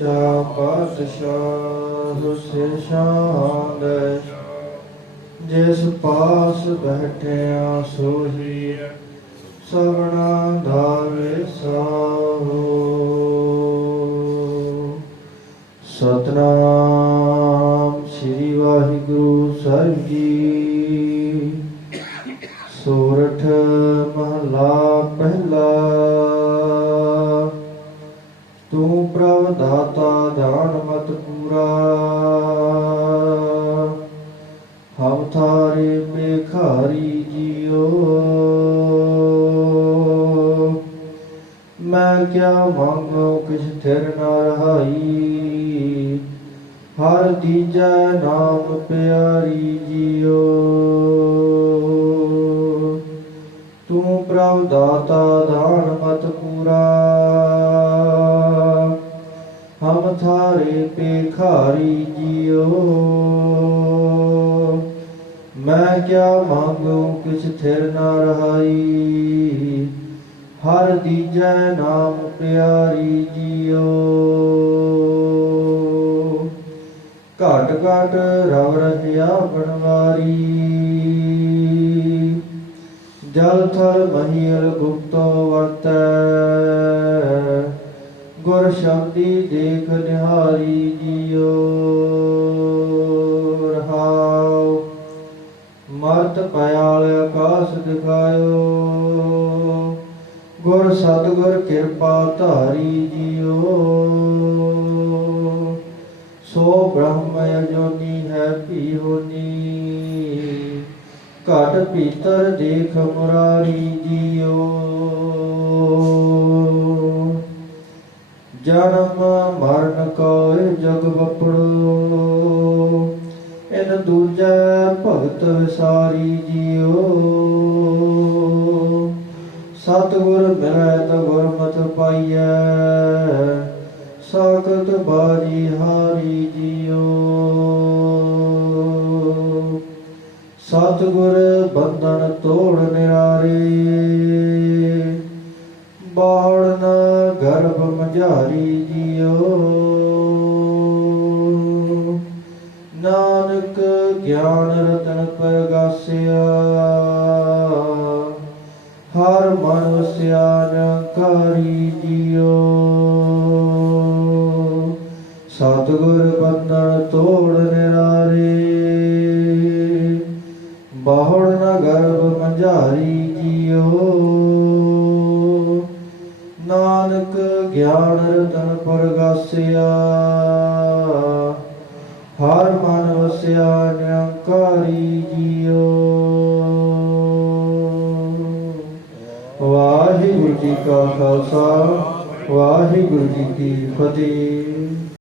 ਸੱਚਾ ਪਾਤਸ਼ਾਹ ਸਿਰ ਜਿਸ ਪਾਸ ਬੈਠਿਆ ਸੋਹੀ ਸਵਣਾ ਧਾਵੇ ਸਾਹੋ ਸਤਨਾਮ ਸ੍ਰੀ ਵਾਹਿਗੁਰੂ ਸਾਹਿਬ ਜੀ। ਸੋਰਠ ਮਹਲਾ ਪਹਿਲਾ। ਤੂੰ ਦਾਤਾ ਦਾਨ ਮਤ ਪੂਰਾ। ਹਮ ਥਾਰੇ ਭੇਖਾਰੀ ਜੀਓ। ਮੈਂ ਕਿਆ ਮੰਗੋ ਕਿਛ ਥਿਰ ਨਾ ਰਹਾਈ। ਹਰ ਦੀਜੈ ਨਾਮ ਪਿਆਰੀ ਜੀਓ। ਤੂੰ ਪ੍ਰਭ ਦਾਤਾ ਦਾਨ ਮਤ ਪੂਰਾ। ਹਮ ਥਾਰੇ ਪੇਖਾਰੀ ਜੀਓ। ਮੈਂ ਕਿਆ ਮੰਗੂ ਕਿਛ ਥਿਰ ਨਾ ਰਹਾਈ। ਹਰ ਦੀਜੈ ਨਾਮ ਪਿਆਰੀ ਜੀਓ। ਘਟ ਘਟ ਰਵ ਰਹਿਆ ਬਣਵਾਰੀ। ਜਲ ਥਲ ਮਹੀਲ ਗੁਪਤੋ ਵਰਤੈ। ਗੁਰ ਸ਼ਬਦੀ ਦੇਖ ਨਿਹਾਰੀ ਜੀਓ, ਰਹਾਉ। ਮਰਤ ਪਿਆਲ ਆਕਾਸ ਦਿਖਾਇਓ। ਗੁਰ ਸਤਗੁਰ ਕਿਰਪਾ ਧਾਰੀ ਜੀਓ। ਸੋ ਬ੍ਰਹਮ ਅਜੋਨੀ ਹੈ ਭੀ ਹੋਨੀ ਘਟ ਭੀਤਰ ਦੇਖ ਮੁਰਾਰੀ ਜੀਓ। ਜਨਮ ਮਰਨ ਕੋਇ ਜਗ ਵਪੜੋ। ਇਨ ਦੂਜੈ ਭਗਤ ਵਿਸਾਰੀ ਜੀਓ। ਸਤਿਗੁਰ ਮਿਲੈ ਤਾ ਗੁਰਮਤਿ ਪਾਈਐ। ਸਾਖਤ ਬਾਜੀ ਹਾਰੀ ਜੀਓ। ਸਤਿਗੁਰ ਬੰਧਨ ਤੋੜ ਨਿਆਰੇ ਬਾੜਨ ਗਰਭ ਮਝਾਰੀ ਜੀਓ। ਨਾਨਕ ਗਿਆਨ ਰਤਨ ਪ੍ਰਗਾਸਿਆ। ਹਰ ਮਨ ਵਸਿਆ ਨਿਰੰਕਾਰੀ ਜੀਓ। ਸਤਿਗੁਰ ਬੰਧਨ ਤੋੜ ਨਿਰਾਰੇ। ਬਾਹੜ ਨਾ ਗਰਭ ਮੰਝਾਰੀ ਜੀਓ। ਨਾਨਕ ਗਿਆਨ ਰਤਨ ਪ੍ਰਗਾਸਿਆ ਹਰ ਮਨ ਵਸਿਆ ਨਿਰੰਕਾਰੀ ਜੀਓ। ਵਾਹਿਗੁਰੂ ਜੀ ਕਾ ਖਾਲਸਾ, ਵਾਹਿਗੁਰੂ ਜੀ ਕੀ ਫਤਿਹ।